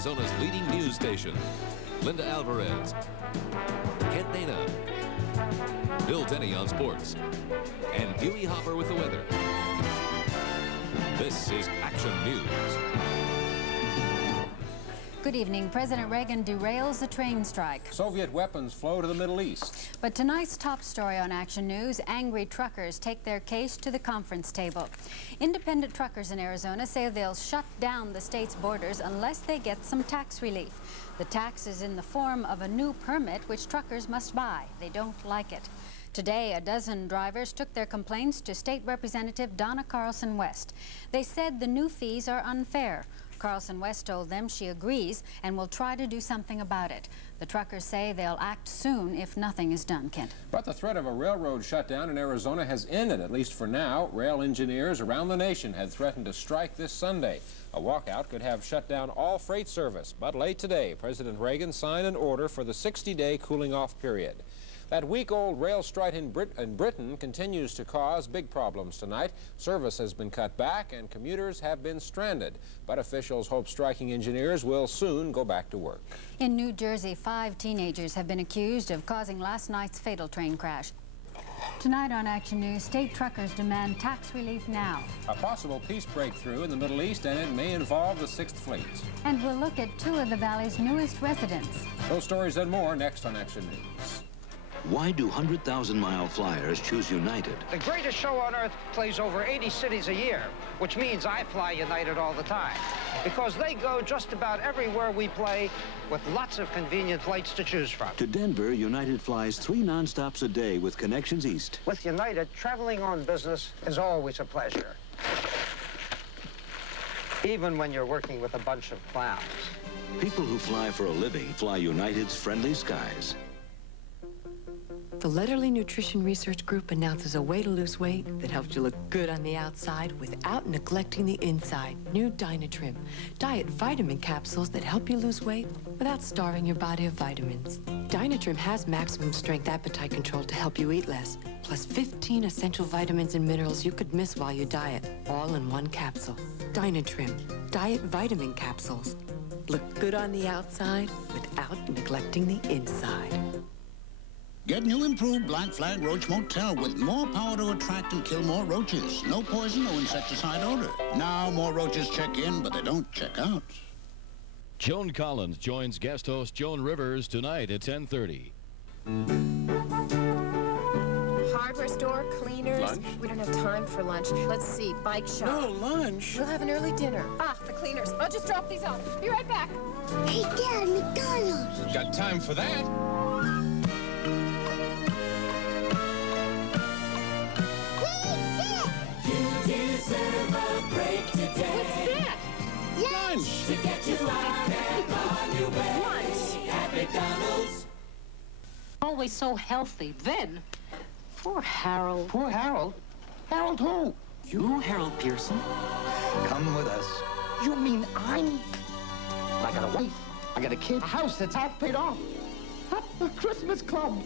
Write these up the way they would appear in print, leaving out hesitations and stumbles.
Arizona's leading news station. Linda Alvarez, Kent Dana, Bill Tenney on sports, and Huey Hopper with the weather. This is Action News. Good evening. President Reagan derails a train strike. Soviet weapons flow to the Middle East. But tonight's top story on Action News, angry truckers take their case to the conference table. Independent truckers in Arizona say they'll shut down the state's borders unless they get some tax relief. The tax is in the form of a new permit which truckers must buy. They don't like it. Today, a dozen drivers took their complaints to State Representative Donna Carlson West. They said the new fees are unfair. Carlson West told them she agrees and will try to do something about it. The truckers say they'll act soon if nothing is done, Kent. But the threat of a railroad shutdown in Arizona has ended, at least for now. Rail engineers around the nation had threatened to strike this Sunday. A walkout could have shut down all freight service. But late today, President Reagan signed an order for the 60-day cooling-off period. That week-old rail strike in Britain continues to cause big problems tonight. Service has been cut back and commuters have been stranded. But officials hope striking engineers will soon go back to work. In New Jersey, 5 teenagers have been accused of causing last night's fatal train crash. Tonight on Action News, state truckers demand tax relief now. A possible peace breakthrough in the Middle East, and it may involve the 6th Fleet. And we'll look at 2 of the Valley's newest residents. Those stories and more next on Action News. Why do 100,000-mile flyers choose United? The greatest show on earth plays over 80 cities a year, which means I fly United all the time. Because they go just about everywhere we play with lots of convenient flights to choose from. To Denver, United flies 3 nonstops a day with connections east. With United, traveling on business is always a pleasure. Even when you're working with a bunch of clowns. People who fly for a living fly United's friendly skies. The Letterly Nutrition Research Group announces a way to lose weight that helps you look good on the outside without neglecting the inside. New Dynatrim. Diet vitamin capsules that help you lose weight without starving your body of vitamins. Dynatrim has maximum strength appetite control to help you eat less, plus 15 essential vitamins and minerals you could miss while you diet, all in one capsule. Dynatrim. Diet vitamin capsules. Look good on the outside without neglecting the inside. Get new improved Black Flag Roach Motel with more power to attract and kill more roaches. No poison, no insecticide odor. Now more roaches check in, but they don't check out. Joan Collins joins guest host Joan Rivers tonight at 10:30. Hardware store, cleaners. Lunch? We don't have time for lunch. Let's see, bike shop. No, lunch. We'll have an early dinner. Ah, the cleaners. I'll just drop these off. Be right back. Hey, Dad, McDonald's. Got time for that? Deserve a break today. What's that? Lunch. To get you out there on your way. Lunch. At McDonald's. Always so healthy. Then, poor Harold. Poor Harold? Harold who? You, Harold Pearson? Come with us. You mean I got a wife, I got a kid, a house that's half paid off, a Christmas club.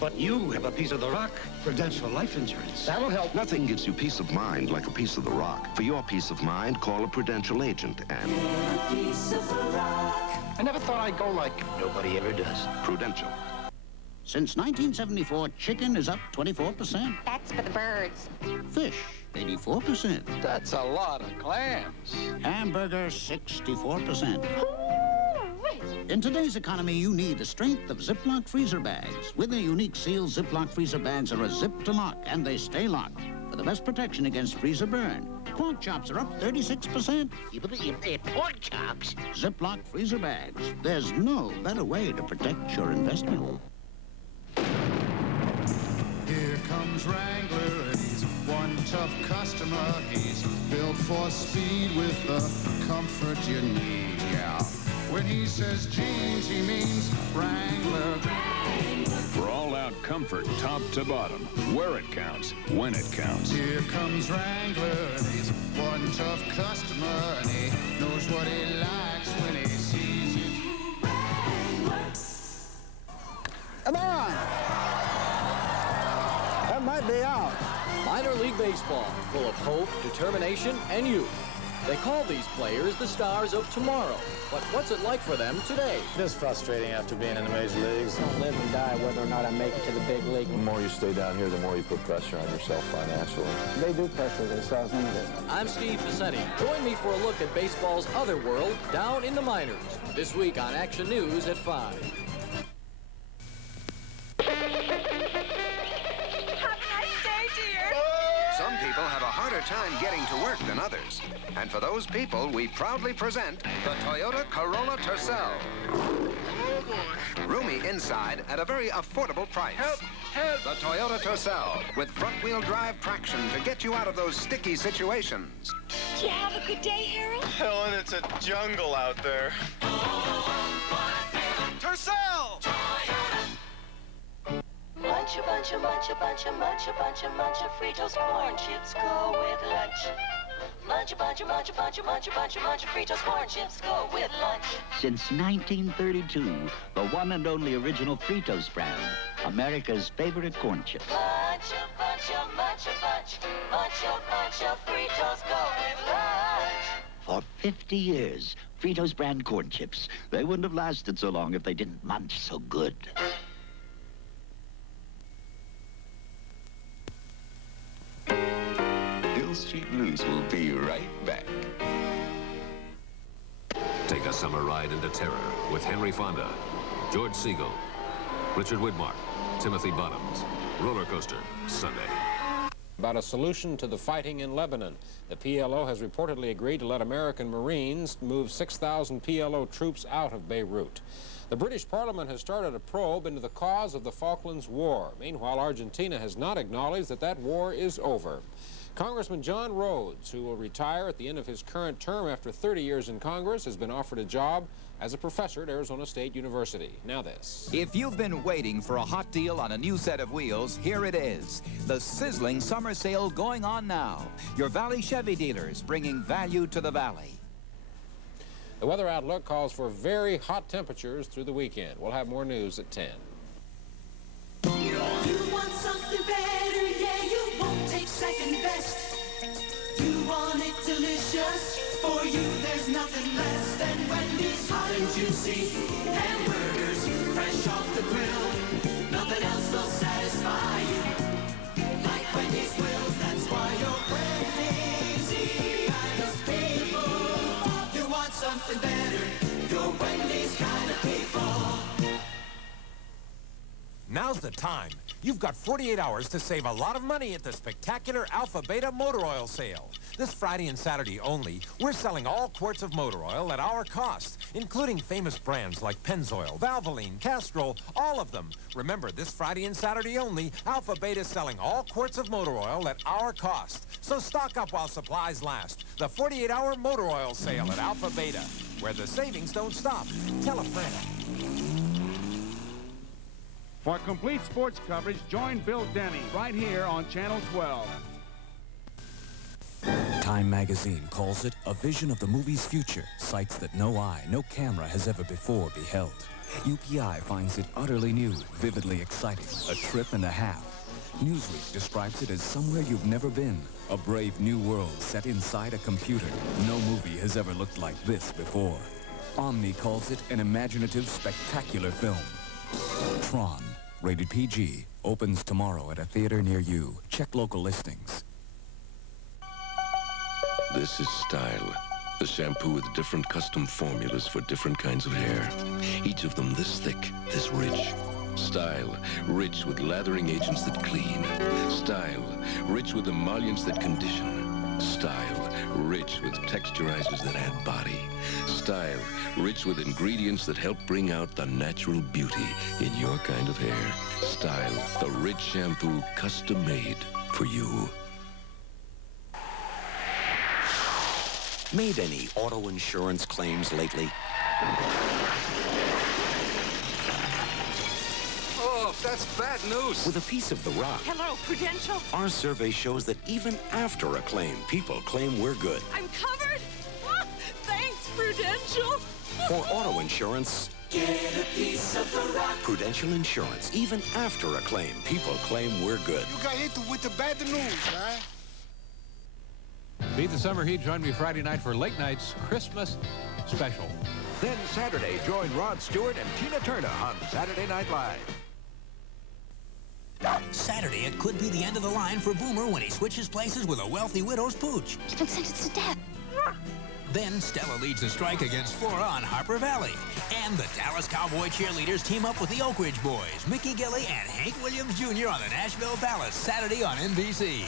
But you have a piece of the rock. Prudential life insurance. That'll help. Nothing gives you peace of mind like a piece of the rock. For your peace of mind, call a Prudential agent and... A piece of the rock. I never thought I'd go like... Nobody ever does. Prudential. Since 1974, chicken is up 24%. That's for the birds. Fish, 84%. That's a lot of clams. Hamburger, 64%. In today's economy, you need the strength of Ziploc freezer bags. With their unique seal, Ziploc freezer bags are a zip to lock, and they stay locked for the best protection against freezer burn. Pork chops are up 36%. Pork chops. Ziploc freezer bags. There's no better way to protect your investment. Here comes Wrangler, and he's one tough customer. He's built for speed with the comfort you need, yeah. When he says jeans, he means Wrangler. For all-out comfort, top to bottom, where it counts, when it counts. Here comes Wrangler, and he's one tough customer, and he knows what he likes when he sees you. Wrangler. Come on! That might be out. Minor League Baseball, full of hope, determination, and youth. They call these players the stars of tomorrow. But what's it like for them today? It is frustrating after being in the major leagues. Don't live and die whether or not I make it to the big league. The more you stay down here, the more you put pressure on yourself financially. They do pressure themselves into this. I'm Steve Passetti. Join me for a look at baseball's other world, down in the minors. This week on Action News at 5. Some people have a harder time getting to work than others. And for those people, we proudly present the Toyota Corolla Tercel. Oh, boy. Roomy inside at a very affordable price. Help! Help! The Toyota Tercel with front-wheel drive traction to get you out of those sticky situations. Do you have a good day, Harold? Helen, it's a jungle out there. Tercel! Munch a bunch of, munch a bunch of, munch a bunch of, munch of Fritos corn chips go with lunch. Munch a bunch of, munch a bunch of, munch a bunch of, munch of Fritos corn chips go with lunch. Since 1932, the one and only original Fritos brand, America's favorite corn chips. Munch a bunch of, munch a bunch, munch a bunch of Fritos go with lunch. For 50 years, Fritos brand corn chips. They wouldn't have lasted so long if they didn't munch so good. Hill Street Blues will be right back. Take a summer ride into terror with Henry Fonda, George Segal, Richard Widmark, Timothy Bottoms. Roller Coaster, Sunday. About a solution to the fighting in Lebanon. The PLO has reportedly agreed to let American Marines move 6,000 PLO troops out of Beirut. The British Parliament has started a probe into the cause of the Falklands War. Meanwhile, Argentina has not acknowledged that that war is over. Congressman John Rhodes, who will retire at the end of his current term after 30 years in Congress, has been offered a job as a professor at Arizona State University. Now this. If you've been waiting for a hot deal on a new set of wheels, here it is. The sizzling summer sale going on now. Your Valley Chevy dealers bringing value to the Valley. The weather outlook calls for very hot temperatures through the weekend. We'll have more news at 10. You want something better, yeah, you won't take second best. You want it delicious, for you there's nothing less than Wendy's hot and juicy hamburgers, fresh off the grill. Nothing else will satisfy you like Wendy's will. That's why you're Wendy's kind of people. You want something better, you're Wendy's kind of people. Now's the time. You've got 48 hours to save a lot of money at the spectacular Alpha Beta Motor Oil Sale. This Friday and Saturday only, we're selling all quarts of motor oil at our cost, including famous brands like Pennzoil, Valvoline, Castrol, all of them. Remember, this Friday and Saturday only, Alpha Beta's selling all quarts of motor oil at our cost. So stock up while supplies last. The 48-hour motor oil sale at Alpha Beta, where the savings don't stop. Tell a friend. For complete sports coverage, join Bill Denny right here on Channel 12. Time magazine calls it a vision of the movie's future, sights that no eye, no camera has ever before beheld. UPI finds it utterly new, vividly exciting, a trip and a half. Newsweek describes it as somewhere you've never been, a brave new world set inside a computer. No movie has ever looked like this before. Omni calls it an imaginative, spectacular film. Tron, rated PG, opens tomorrow at a theater near you. Check local listings. This is Style, the shampoo with different custom formulas for different kinds of hair. Each of them this thick, this rich. Style, rich with lathering agents that clean. Style, rich with emollients that condition. Style, rich with texturizers that add body. Style, rich with ingredients that help bring out the natural beauty in your kind of hair. Style, the rich shampoo custom made for you. Made any auto insurance claims lately? Oh, that's bad news. With a piece of the rock, Hello, Prudential. our survey shows that even after a claim, people claim we're good. I'm covered. Ah, thanks, Prudential. For auto insurance, Get a piece of the rock. Prudential Insurance, even after a claim, people claim we're good. You got hit with the bad news, man. Beat the summer heat. Join me Friday night for Late Night's Christmas Special. Then Saturday, join Rod Stewart and Tina Turner on Saturday Night Live. Saturday, it could be the end of the line for Boomer when he switches places with a wealthy widow's pooch. He's been sentenced to death. Then Stella leads a strike against Flora on Harper Valley. And the Dallas Cowboy cheerleaders team up with the Oak Ridge Boys, Mickey Gilley and Hank Williams Jr. on the Nashville Palace, Saturday on NBC.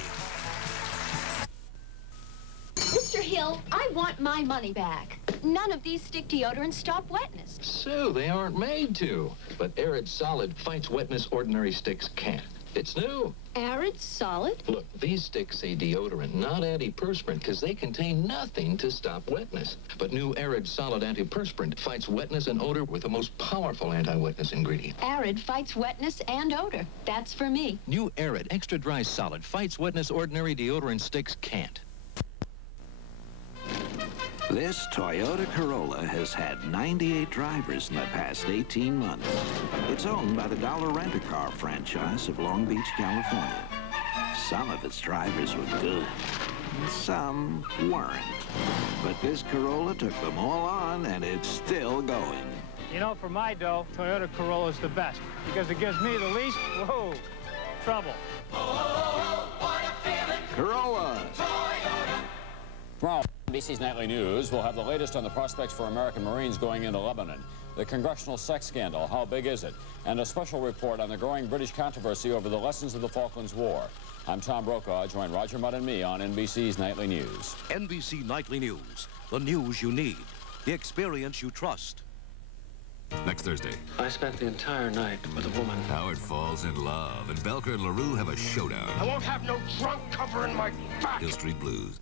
Mr. Hill, I want my money back. None of these stick deodorants stop wetness. Sue, they aren't made to. But Arid Solid fights wetness ordinary sticks can't. It's new. Arid Solid? Look, these sticks say deodorant, not antiperspirant, because they contain nothing to stop wetness. But new Arid Solid antiperspirant fights wetness and odor with the most powerful anti-wetness ingredient. Arid fights wetness and odor. That's for me. New Arid Extra Dry Solid fights wetness ordinary deodorant sticks can't. This Toyota Corolla has had 98 drivers in the past 18 months. It's owned by the Dollar Rent-A-Car franchise of Long Beach, California. Some of its drivers were good, and some weren't. But this Corolla took them all on, and it's still going. You know, for my dough, Toyota Corolla is the best because it gives me the least, trouble. Corolla! Tomorrow, NBC's Nightly News will have the latest on the prospects for American Marines going into Lebanon, the congressional sex scandal, how big is it, and a special report on the growing British controversy over the lessons of the Falklands War. I'm Tom Brokaw. Join Roger Mudd and me on NBC's Nightly News. NBC Nightly News, the news you need, the experience you trust. Next Thursday. I spent the entire night with a woman. Howard falls in love, and Belker and LaRue have a showdown. I won't have no drunk covering my back. Hill Street Blues.